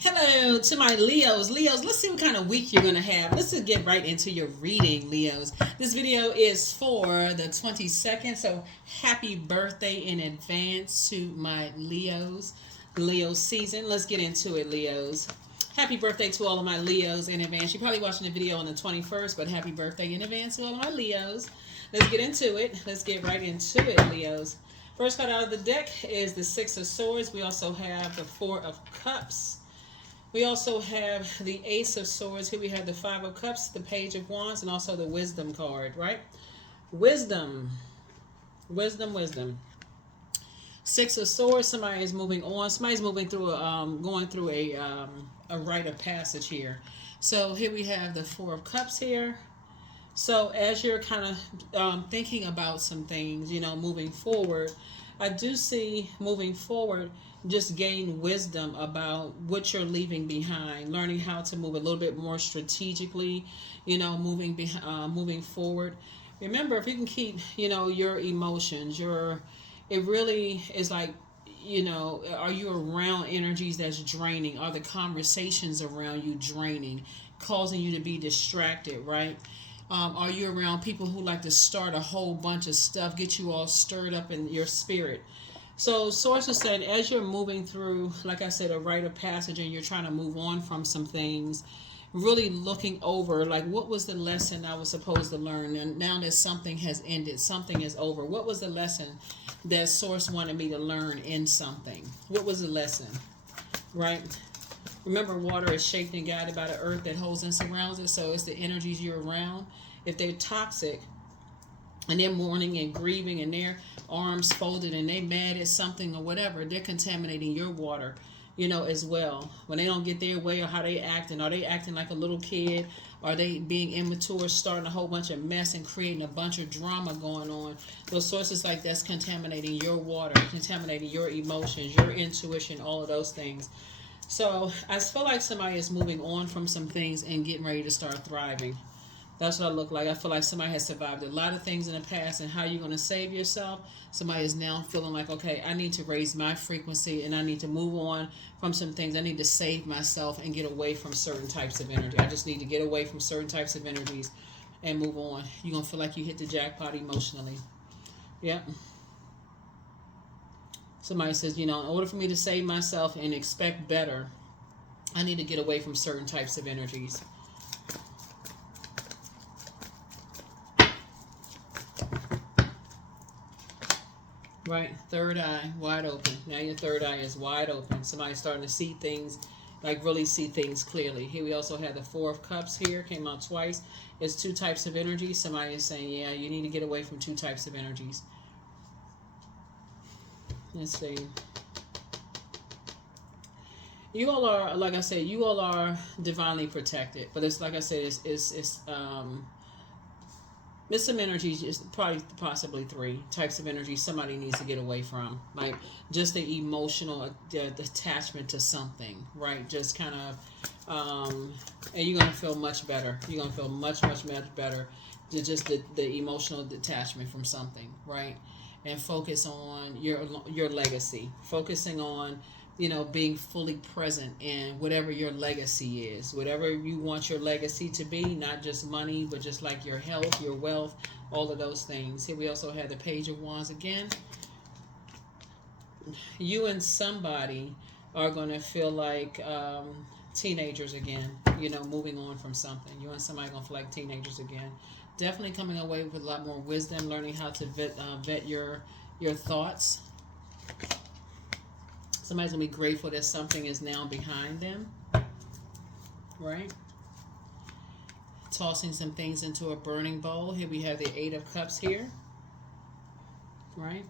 Hello to my Leos. Leos, let's see what kind of week you're going to have. Let's just get right into your reading, Leos. This video is for the 22nd, so happy birthday in advance to my Leos. Leo season. Let's get into it, Leos. Happy birthday to all of my Leos in advance. You're probably watching the video on the 21st, but happy birthday in advance to all of my Leos. Let's get into it. Let's get right into it, Leos. First card out of the deck is the Six of Swords. We also have the Four of Cups. We also have the Ace of Swords. Here we have the Five of Cups, the Page of Wands, and also the Wisdom card, right? Wisdom. Wisdom, wisdom. Six of Swords, somebody is moving on. Somebody's moving through, going through a rite of passage here. So here we have the Four of Cups here. So as you're kind of thinking about some things, moving forward, I do see moving forward, just gain wisdom about what you're leaving behind, learning how to move a little bit more strategically, moving forward. Remember, if you can keep, your emotions, it really is like, are you around energies that's draining? Are the conversations around you draining, causing you to be distracted, right? Are you around people who like to start a whole bunch of stuff, get you all stirred up in your spirit? So Source is saying as you're moving through, like I said, a rite of passage and you're trying to move on from some things, really looking over, like, what was the lesson I was supposed to learn? And now that something has ended, something is over. What was the lesson that Source wanted me to learn in something? What was the lesson, right? Remember, water is shaped and guided by the earth that holds and surrounds it. So it's the energies you're around. If they're toxic and they're mourning and grieving and their arms folded and they mad at something or whatever, they're contaminating your water, as well. When they don't get their way, or how they acting, are they acting like a little kid? Are they being immature, starting a whole bunch of mess and creating a bunch of drama going on? Those sources like that's contaminating your water, contaminating your emotions, your intuition, all of those things. So I feel like somebody is moving on from some things and getting ready to start thriving. That's what I look like. I feel like somebody has survived a lot of things in the past, and how you're going to save yourself. Somebody is now feeling like, okay, I need to raise my frequency and I need to move on from some things. I need to save myself and get away from certain types of energy. I just need to get away from certain types of energies and move on. You're going to feel like you hit the jackpot emotionally. Yep. Somebody says, in order for me to save myself and expect better, I need to get away from certain types of energies. Right, third eye wide open. Now your third eye is wide open. Somebody's starting to see things, like really see things clearly. Here we also have the Four of Cups here, came out twice. It's two types of energy. Somebody is saying, yeah, you need to get away from two types of energies. Let's see. You all are, like I said, you all are divinely protected. But it's like I said, there's some energies, just probably possibly three types of energy somebody needs to get away from. Like just the emotional attachment to something, right? Just kind of, and you're going to feel much better. You're going to feel much, much, much better. Just the emotional detachment from something, right? And focus on your legacy. Focusing on being fully present in whatever your legacy is, whatever you want your legacy to be, not just money, but just like your health, your wealth, all of those things. Here we also have the Page of Wands again. You and somebody are going to feel like teenagers again, moving on from something. You and somebody are going to feel like teenagers again. Definitely coming away with a lot more wisdom, learning how to vet your thoughts. Somebody's going to be grateful that something is now behind them, right? Tossing some things into a burning bowl. Here we have the Eight of Cups here, right?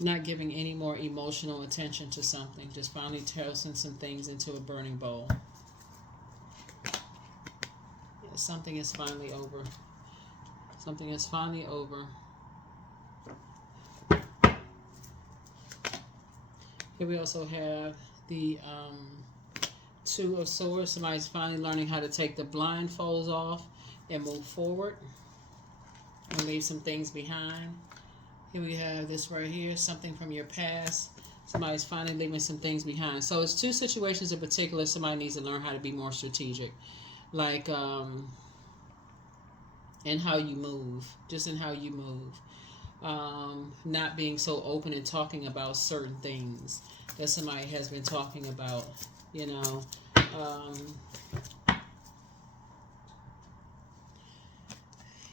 Not giving any more emotional attention to something. Just finally tossing some things into a burning bowl. Yeah, something is finally over. Something is finally over. Here we also have the Two of Swords. Somebody's finally learning how to take the blindfolds off and move forward and leave some things behind. Here we have this right here, something from your past. Somebody's finally leaving some things behind. So it's two situations in particular. Somebody needs to learn how to be more strategic, like in how you move, just in how you move. Not being so open and talking about certain things that somebody has been talking about. You know,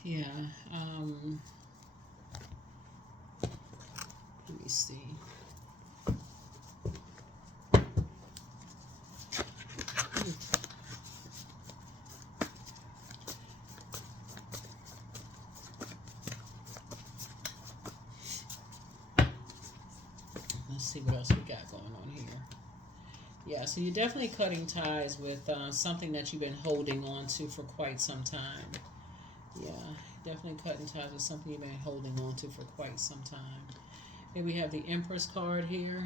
yeah. Let me see. Let's see what else we got going on here. Yeah, so you're definitely cutting ties with something that you've been holding on to for quite some time. Yeah, definitely cutting ties with something you've been holding on to for quite some time. Here we have the Empress card here.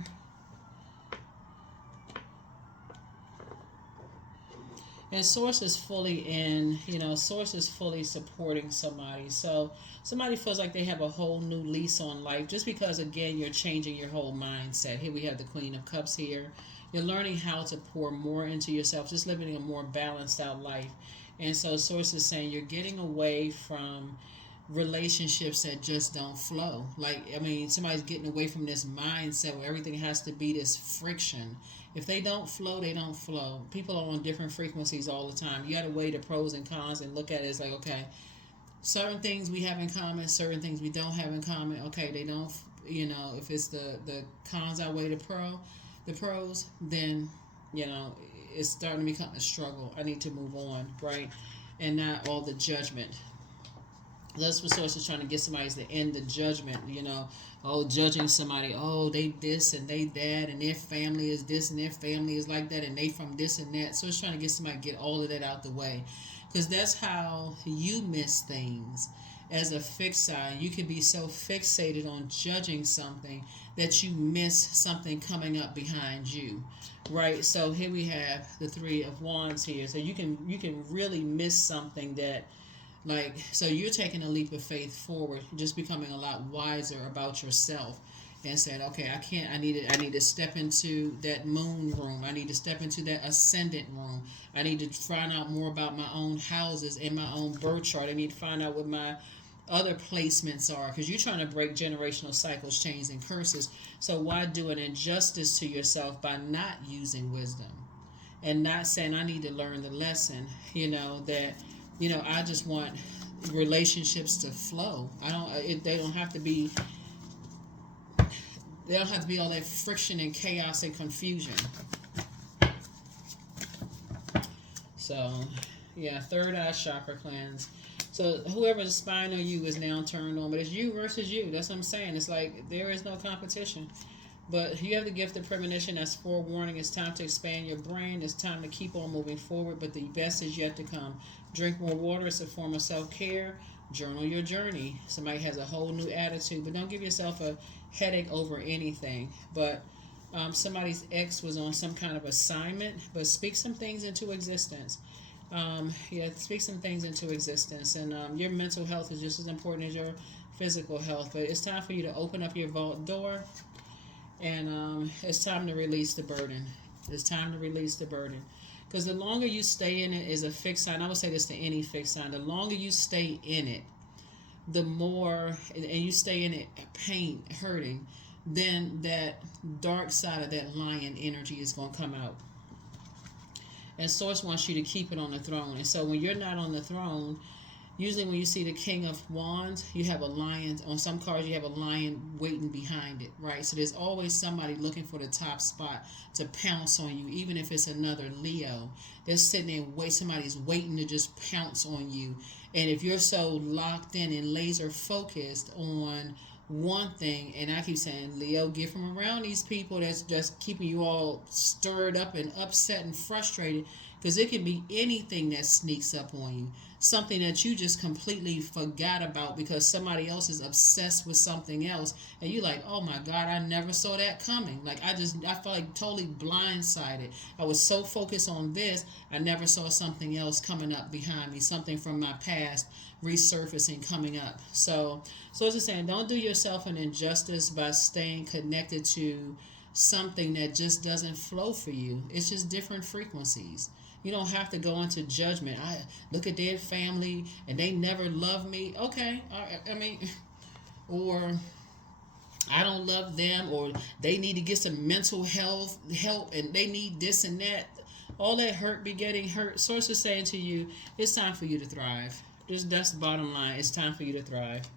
And Source is fully in, Source is fully supporting somebody. So somebody feels like they have a whole new lease on life just because, again, you're changing your whole mindset. Here we have the Queen of Cups here. You're learning how to pour more into yourself, just living a more balanced out life. And so Source is saying you're getting away from relationships that just don't flow. Like, I mean, somebody's getting away from this mindset where everything has to be this friction. If they don't flow, they don't flow. People are on different frequencies all the time. You got to weigh the pros and cons and look at it as like, okay, certain things we have in common, certain things we don't have in common. Okay, they don't, if it's the cons outweigh the pros, then, it's starting to become a struggle. I need to move on, right? And not all the judgment. That's what Source is trying to get somebody is to end the judgment, judging somebody, they this and they that, and their family is this and their family is like that, and they from this and that. So it's trying to get somebody to get all of that out the way, because that's how you miss things. As a fixed sign, you can be so fixated on judging something that you miss something coming up behind you, right? So here we have the Three of Wands here. So you can really miss something that, so you're taking a leap of faith forward, just becoming a lot wiser about yourself, and said, okay, I need to step into that moon room. I need to step into that ascendant room. I need to find out more about my own houses and my own birth chart. I need to find out what my other placements are, because you're trying to break generational cycles, chains, and curses. So why do an injustice to yourself by not using wisdom and not saying, I need to learn the lesson, that I just want relationships to flow. They don't have to be all that friction and chaos and confusion. So, yeah, third eye chakra cleanse. So whoever's spying on you is now turned on, but it's you versus you. That's what I'm saying. It's like there is no competition. But you have the gift of premonition. That's forewarning. It's time to expand your brain. It's time to keep on moving forward, but the best is yet to come. Drink more water. It's a form of self-care. Journal your journey. Somebody has a whole new attitude, but don't give yourself a headache over anything. But somebody's ex was on some kind of assignment, but speak some things into existence. Speak some things into existence. And your mental health is just as important as your physical health. But it's time for you to open up your vault door. And it's time to release the burden. It's time to release the burden. Because the longer you stay in it is a fixed sign. I would say this to any fixed sign. The longer you stay in it, the more, and you stay in it pain, hurting, then that dark side of that lion energy is going to come out. And Source wants you to keep it on the throne. And so when you're not on the throne, usually when you see the King of Wands, you have a lion. On some cards, you have a lion waiting behind it, right? So there's always somebody looking for the top spot to pounce on you, even if it's another Leo. They're sitting there, somebody's waiting to just pounce on you. And if you're so locked in and laser focused on one thing, and I keep saying, Leo, get from around these people that's just keeping you all stirred up and upset and frustrated, because it can be anything that sneaks up on you. Something that you just completely forgot about because somebody else is obsessed with something else, and you're like, oh my God, I never saw that coming. I felt like totally blindsided. I was so focused on this, I never saw something else coming up behind me, something from my past resurfacing, coming up. So it's just saying, don't do yourself an injustice by staying connected to something that just doesn't flow for you. It's just different frequencies. You don't have to go into judgment. I look at their family and they never love me. Okay, I mean, or I don't love them, or they need to get some mental health help, and they need this and that. All that hurt begetting hurt. Source is saying to you, it's time for you to thrive. That's the bottom line. It's time for you to thrive.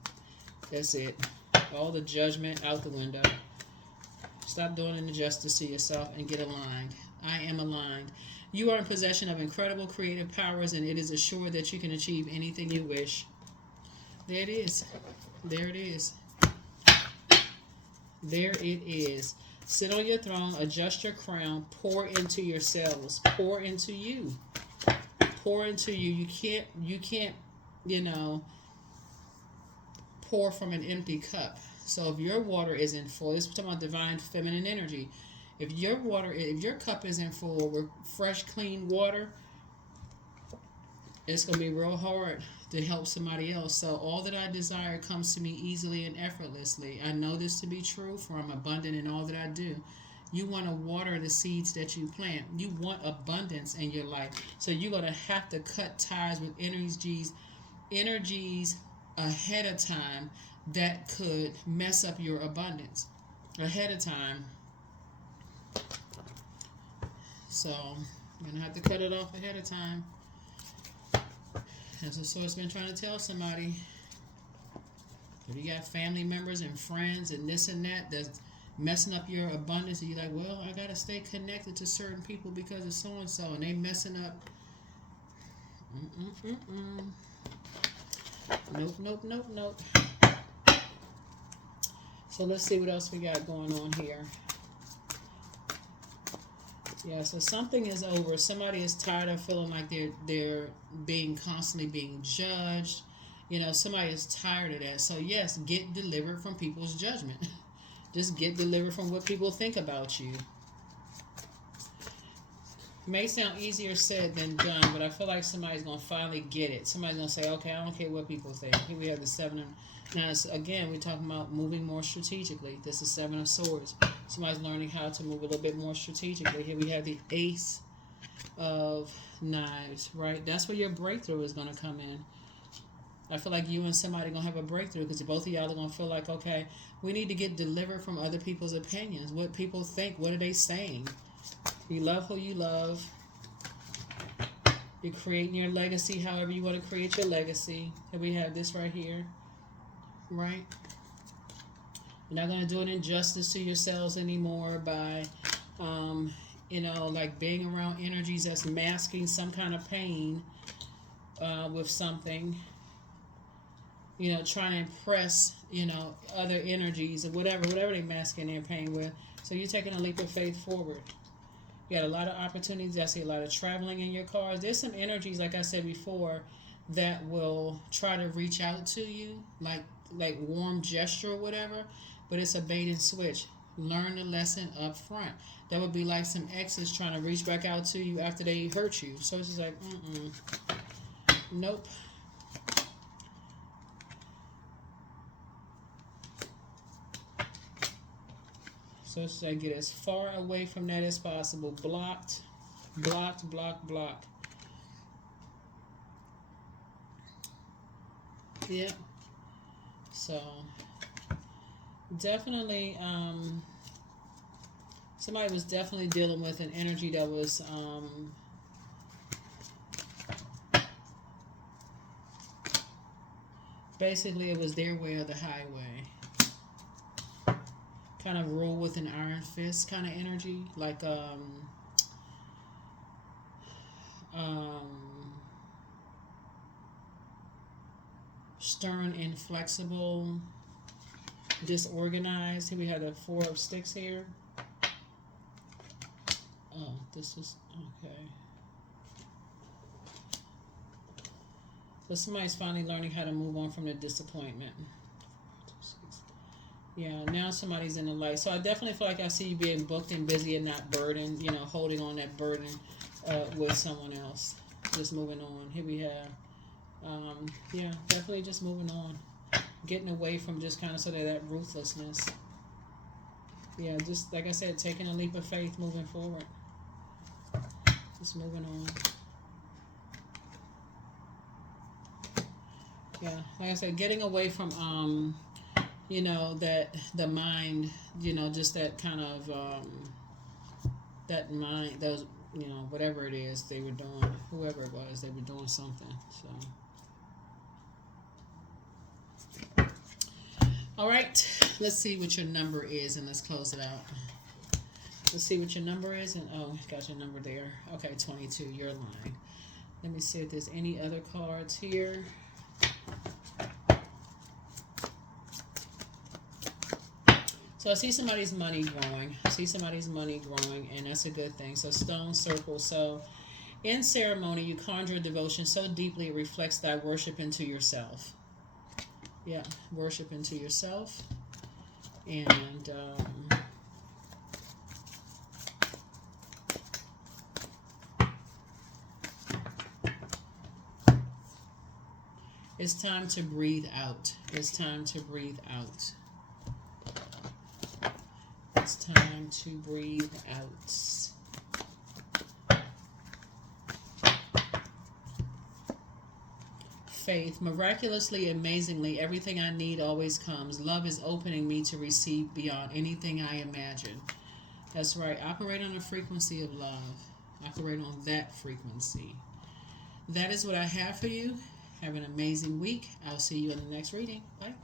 That's it. All the judgment out the window. Stop doing injustice to yourself and get aligned. I am aligned. You are in possession of incredible creative powers, and it is assured that you can achieve anything you wish. There it is. There it is. There it is. Sit on your throne, adjust your crown, pour into yourselves, pour into you. Pour into you. You can't, pour from an empty cup. So if your water isn't full, this is talking about divine feminine energy. If your cup isn't full with fresh, clean water, it's going to be real hard to help somebody else. So all that I desire comes to me easily and effortlessly. I know this to be true, for I'm abundant in all that I do. You want to water the seeds that you plant. You want abundance in your life. So you're going to have to cut ties with energies ahead of time that could mess up your abundance ahead of time. So you're going to have to cut it off ahead of time. As the source been trying to tell somebody, if you got family members and friends and this and that that's messing up your abundance, and you're like, well, I got to stay connected to certain people because of so-and-so, and they messing up. Nope. So let's see what else we got going on here. Yeah, so something is over. Somebody is tired of feeling like they're constantly being judged. Somebody is tired of that. So yes, get delivered from people's judgment. Just get delivered from what people think about you. May sound easier said than done, but I feel like somebody's going to finally get it. Somebody's going to say, okay, I don't care what people think. Here we have the Seven of... Now, again, we're talking about moving more strategically. This is Seven of Swords. Somebody's learning how to move a little bit more strategically. Here we have the Ace of Knives, right? That's where your breakthrough is going to come in. I feel like you and somebody are going to have a breakthrough because both of y'all are going to feel like, okay, we need to get delivered from other people's opinions. What people think, what are they saying? You love who you love. You're creating your legacy however you want to create your legacy. And we have this right here. Right? You're not going to do an injustice to yourselves anymore by, like being around energies that's masking some kind of pain with something. Trying to impress, other energies or whatever they're masking their pain with. So you're taking a leap of faith forward. You got a lot of opportunities. I see a lot of traveling in your cars. There's some energies, like I said before, that will try to reach out to you, like warm gesture or whatever, but it's a bait and switch. Learn the lesson up front. That would be like some exes trying to reach back out to you after they hurt you. So it's just like, nope. So it's like get as far away from that as possible. Blocked. Yeah. So definitely, somebody was definitely dealing with an energy that was basically it was their way or the highway. Kind of rule with an iron fist kind of energy, like stern, inflexible, disorganized. Here we have the Four of Sticks here. Oh, this is okay. So somebody's finally learning how to move on from the disappointment. Yeah, now somebody's in the light. So I definitely feel like I see you being booked and busy and not burdened, holding on that burden with someone else. Just moving on. Here we have, definitely just moving on. Getting away from just kind of sort of that ruthlessness. Yeah, just like I said, taking a leap of faith, moving forward. Just moving on. Yeah, like I said, getting away from that the mind, just that kind of that mind, those, whatever it is they were doing, whoever it was, they were doing something. So, all right, let's see what your number is, and let's close it out. Let's see what your number is, and oh, got your number there. Okay, 22. Your line. Let me see if there's any other cards here. So I see somebody's money growing. I see somebody's money growing, and that's a good thing. So stone circle. So in ceremony, you conjure devotion so deeply it reflects thy worship into yourself. Yeah, worship into yourself. And it's time to breathe out. It's time to breathe out. It's time to breathe out. Faith. Miraculously, amazingly, everything I need always comes. Love is opening me to receive beyond anything I imagine. That's right. Operate on the frequency of love. Operate on that frequency. That is what I have for you. Have an amazing week. I'll see you in the next reading. Bye.